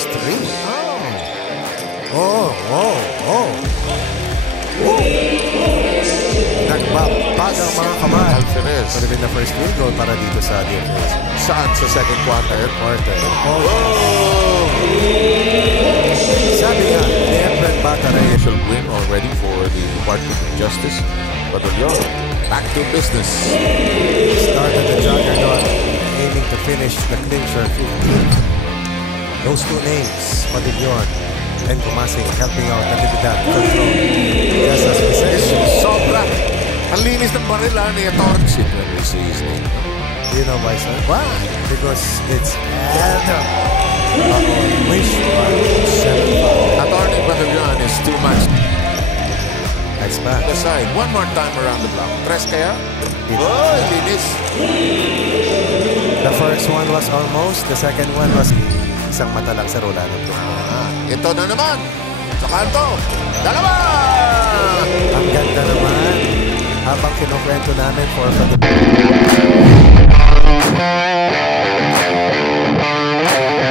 minus 3. Oh. Nagbabaga ang mga kamay. Alferez. Pwede rin na first field goal para dito sa DFS. Saan sa second quarter? Sabi nga, Efren Batare. Initial win already for the Department of Justice. Batalyon, back to business. Started the juggernaut, aiming to finish the clincher 15th. Those two names, Padillon and Kumasing, helping out Natividad control. Just as we said, Sobra. Ang linis ng baril ni Torch. When we see his name. you know why, sir? Why? Because it's Adam. Wish by 7. Attorney Batalyon is too much. That's bad. The side. One more time around the block. Tres kaya? Oh, linis. The first one was almost, the second one was isang mata lang sa Rolando. Ito na naman. Sa kanto. Dalawa! Ang ganda naman. Habang kinukwento namin for the